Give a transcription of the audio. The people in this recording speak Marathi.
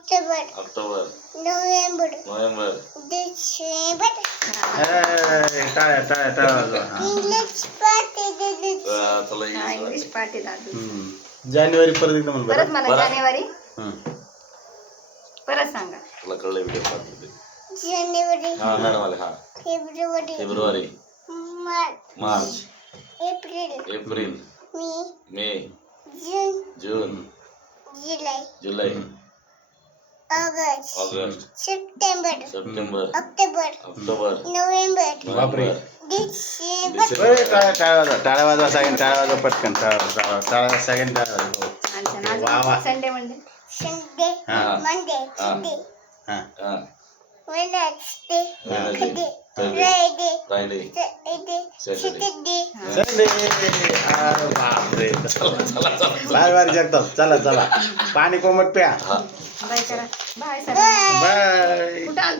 ऑक्टोबर नोव्हेंबर डिसेंबर टाळ्या टाळ्या टाळ्या वाजवा. हा. इंग्लिश पार्टी चला हा इंग्लिश पार्टी दादू. जानेवारी परत एकदा म्हण परत बरं. मला बरं. जानेवारी हं. परत सांगा. तुला कळलं व्हिडिओ पाहतो जानेवारी हा मॅडम आले हा फेब्रुवारी फेब्रुवारी March March April April May May June June जुलै जुलै August August September September October October November बापरे. डिसेंबर ए, टाळ्या वाजवा टाळ्या वाजवा सगळ्यांनी टाळ्या वाजवा पटकन टाळ्या सगळ्यांनी टाळ्या वाजवा. आणि वा, वा. संडे म्हणजे संडे हा. मंडे हा. ट्यूसडे हा. हा Wednesday Wednesday, Friday Thursday, Friday Friday, Saturday Saturday. Sunday. अरे बापरे. चला चला चला बाय बाय जगताप चला चला पाणी कोमट प्या हा बाय करा बाय सर. बाय